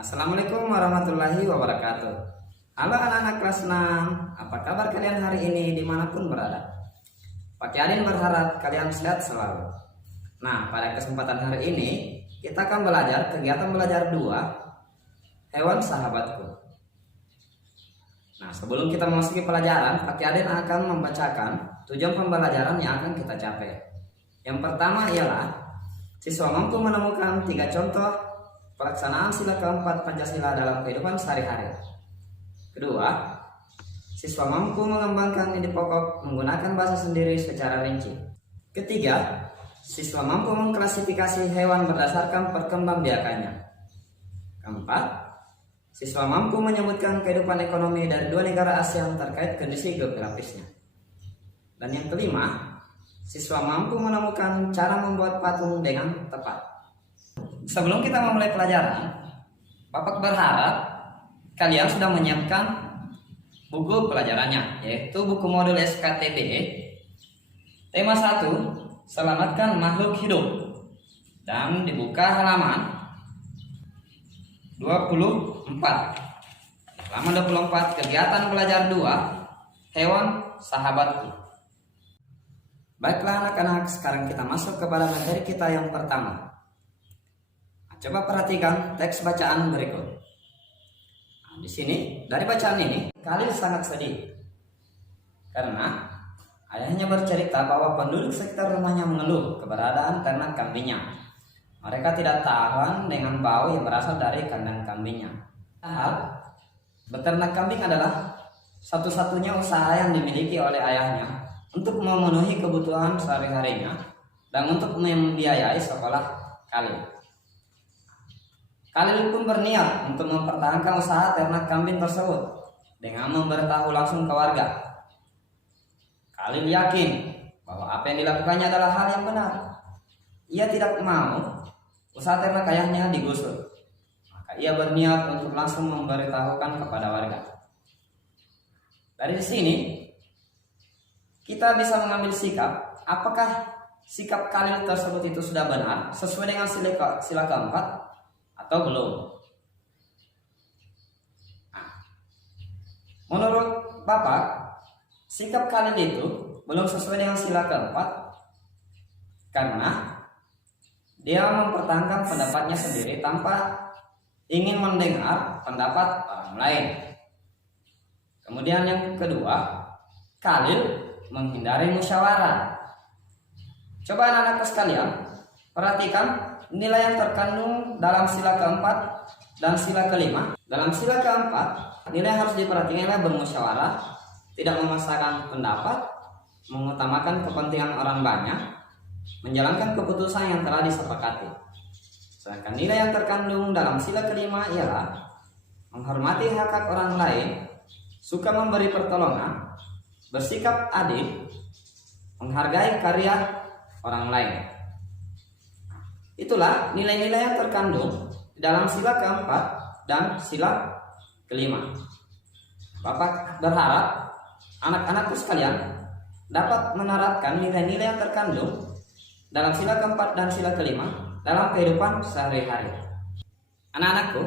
Assalamualaikum warahmatullahi wabarakatuh. Halo anak-anak kelas 6, apa kabar kalian hari ini dimanapun berada? Pak Adin berharap kalian sehat selalu. Nah, pada kesempatan hari ini kita akan belajar kegiatan belajar 2, hewan sahabatku. Nah, sebelum kita memasuki pelajaran, Pak Adin akan membacakan tujuan pembelajaran yang akan kita capai. Yang pertama ialah siswa mampu menemukan 3 contoh pelaksanaan sila keempat Pancasila dalam kehidupan sehari-hari. Kedua, siswa mampu mengembangkan ide pokok menggunakan bahasa sendiri secara rinci. Ketiga, siswa mampu mengklasifikasi hewan berdasarkan perkembangbiakannya. Keempat, siswa mampu menyebutkan kehidupan ekonomi dari 2 negara ASEAN terkait kondisi geografisnya. Dan yang kelima, siswa mampu menemukan cara membuat patung dengan tepat. Sebelum kita memulai pelajaran, Bapak berharap kalian sudah menyiapkan buku pelajarannya, yaitu buku modul SKTB tema 1, selamatkan makhluk hidup, dan dibuka halaman 24. Halaman 24, kegiatan belajar 2, hewan sahabatku. Baiklah anak-anak, sekarang kita masuk kepada materi kita yang pertama. Coba perhatikan teks bacaan berikut. Nah, di sini dari bacaan ini, Khalil sangat sedih karena ayahnya bercerita bahwa penduduk sekitar rumahnya mengeluh keberadaan ternak kambingnya. Mereka tidak tahan dengan bau yang berasal dari kandang kambingnya. Padahal beternak kambing adalah satu-satunya usaha yang dimiliki oleh ayahnya untuk memenuhi kebutuhan sehari-harinya dan untuk membiayai sekolah Khalil. Khalil pun berniat untuk mempertahankan usaha ternak kambing tersebut dengan memberitahu langsung ke warga. Khalil yakin bahwa apa yang dilakukannya adalah hal yang benar. Ia tidak mau usaha ternak ayahnya digusur. Maka ia berniat untuk langsung memberitahukan kepada warga. Dari sini kita bisa mengambil sikap, apakah sikap Khalil tersebut itu sudah benar sesuai dengan sila keempat atau belum. Nah, menurut Bapak, sikap Khalil itu belum sesuai dengan sila keempat karena dia mempertahankan pendapatnya sendiri tanpa ingin mendengar pendapat orang lain. Kemudian yang kedua, Khalil menghindari musyawarah. Coba anak-anakku sekalian, perhatikan nilai yang terkandung dalam sila keempat dan sila kelima. Dalam sila keempat, nilai yang harus diperhatikan adalah bermusyawarah, tidak memaksakan pendapat, mengutamakan kepentingan orang banyak, menjalankan keputusan yang telah disepakati. Sedangkan nilai yang terkandung dalam sila kelima ialah menghormati hak-hak orang lain, suka memberi pertolongan, bersikap adil, menghargai karya orang lain. Itulah nilai-nilai yang terkandung di dalam sila keempat dan sila kelima. Bapak berharap anak-anakku sekalian dapat menerapkan nilai-nilai yang terkandung dalam sila keempat dan sila kelima dalam kehidupan sehari-hari. Anak-anakku,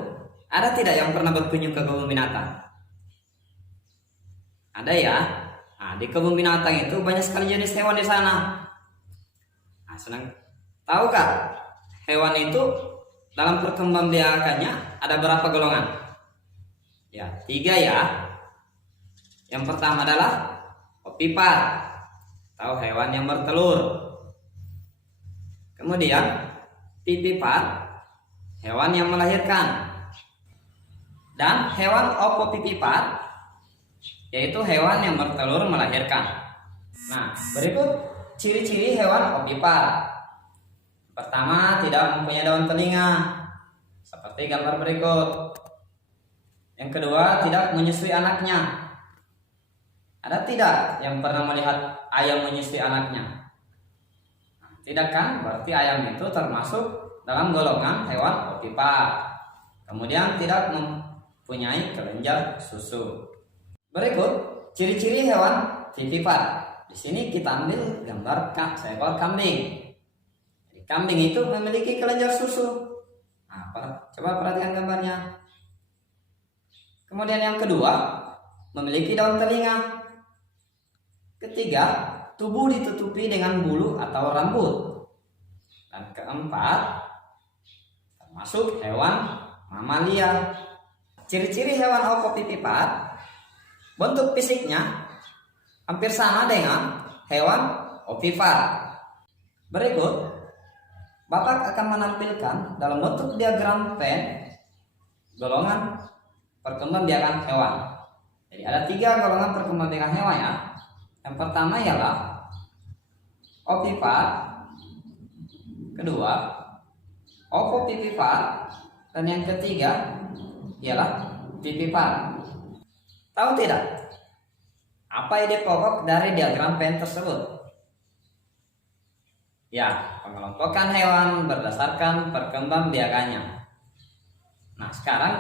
ada tidak yang pernah berkunjung ke kebun binatang? Ada ya? Nah, di kebun binatang itu banyak sekali jenis hewan di sana. Nah, tahukah hewan itu dalam perkembangbiakannya ada berapa golongan? Ya, 3 ya. Yang pertama adalah opipar, atau hewan yang bertelur. Kemudian pipipar, hewan yang melahirkan. Dan hewan opopipipar, yaitu hewan yang bertelur melahirkan. Nah, berikut ciri-ciri hewan opipar. Pertama, tidak mempunyai daun telinga, seperti gambar berikut. Yang kedua, tidak menyusui anaknya. Ada tidak yang pernah melihat ayam menyusui anaknya? Nah, tidak kan? Berarti ayam itu termasuk dalam golongan hewan opipar. Kemudian tidak mempunyai kelenjar susu. Berikut ciri-ciri hewan vivipar. Di sini kita ambil gambar seekor kambing. Kambing itu memiliki kelenjar susu. Nah, coba perhatikan gambarnya. Kemudian yang kedua, memiliki daun telinga. Ketiga, tubuh ditutupi dengan bulu atau rambut. Dan keempat, termasuk hewan mamalia. Ciri-ciri hewan ovovivipat, bentuk fisiknya hampir sama dengan hewan ovipar. Berikut, Bapak akan menampilkan dalam bentuk diagram Venn golongan perkembangbiakan hewan. Jadi ada 3 golongan perkembangbiakan hewan ya. Yang pertama ialah ovipar, kedua ovovivipar, dan yang ketiga ialah vivipar. Tahu tidak apa ide pokok dari diagram Venn tersebut? Ya, pengelompokan hewan berdasarkan perkembangbiakannya. Nah, sekarang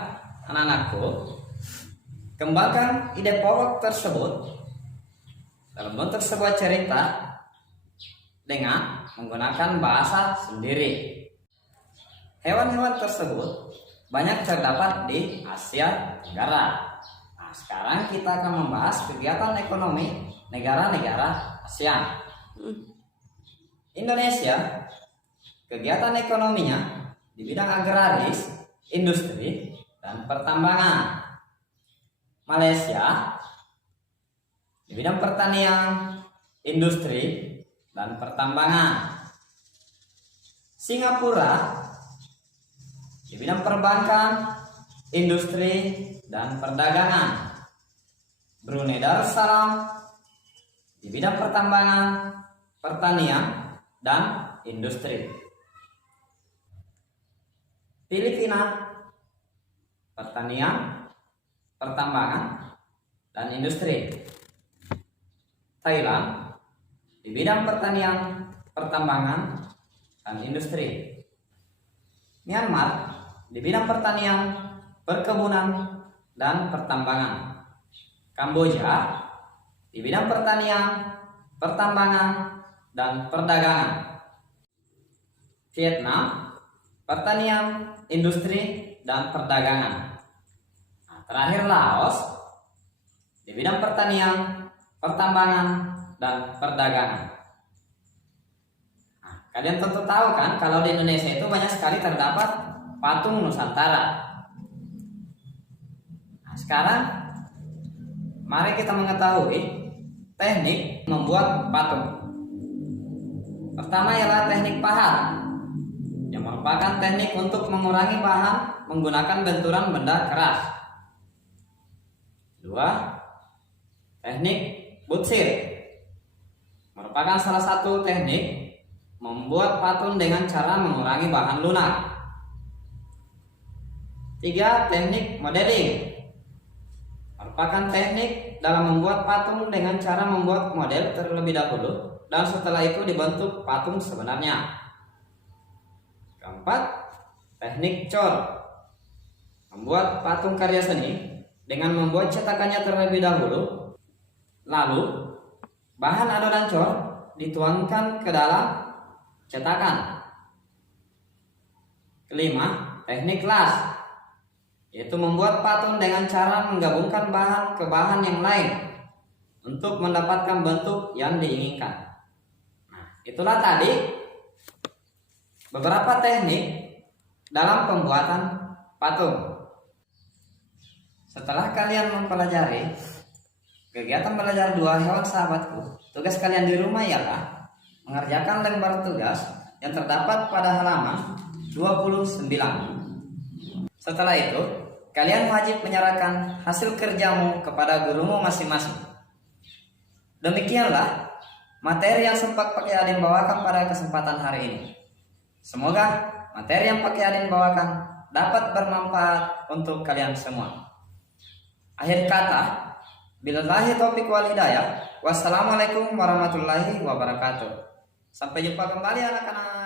anak-anakku, kembangkan ide pokok tersebut dalam bentuk sebuah cerita dengan menggunakan bahasa sendiri. Hewan-hewan tersebut banyak terdapat di Asia Tenggara. Nah, sekarang kita akan membahas kegiatan ekonomi negara-negara ASEAN. Indonesia, kegiatan ekonominya di bidang agraris, industri, dan pertambangan. Malaysia di bidang pertanian, industri, dan pertambangan. Singapura di bidang perbankan, industri, dan perdagangan. Brunei Darussalam di bidang pertambangan, pertanian, dan industri. Filipina, pertanian, pertambangan, dan industri. Thailand di bidang pertanian, pertambangan, dan industri. Myanmar di bidang pertanian, perkebunan, dan pertambangan. Kamboja di bidang pertanian, pertambangan, dan perdagangan. Vietnam, pertanian, industri, dan perdagangan. Nah, terakhir Laos di bidang pertanian, pertambangan, dan perdagangan. Nah, kalian tentu tahu kan kalau di Indonesia itu banyak sekali terdapat patung Nusantara. Nah, sekarang mari kita mengetahui teknik membuat patung. Pertama ialah teknik pahat, yang merupakan teknik untuk mengurangi bahan menggunakan benturan benda keras. Kedua, teknik butsir, merupakan salah satu teknik membuat patung dengan cara mengurangi bahan lunak. 3. Teknik modeling, merupakan teknik dalam membuat patung dengan cara membuat model terlebih dahulu dan setelah itu dibentuk patung sebenarnya. 4. Teknik cor, membuat patung karya seni dengan membuat cetakannya terlebih dahulu, lalu bahan adonan cor dituangkan ke dalam cetakan. 5. Teknik las, yaitu membuat patung dengan cara menggabungkan bahan ke bahan yang lain untuk mendapatkan bentuk yang diinginkan. Nah, itulah tadi beberapa teknik dalam pembuatan patung. Setelah kalian mempelajari kegiatan belajar 2 hewan sahabatku, tugas kalian di rumah ialah mengerjakan lembar tugas yang terdapat pada halaman 29. Setelah itu, kalian wajib menyerahkan hasil kerjamu kepada gurumu masing-masing. Demikianlah materi yang sempat Pak Adin bawakan pada kesempatan hari ini. Semoga materi yang Pak Adin bawakan dapat bermanfaat untuk kalian semua. Akhir kata, billahi taufiq wal hidayah. Wassalamualaikum warahmatullahi wabarakatuh. Sampai jumpa kembali anak-anak.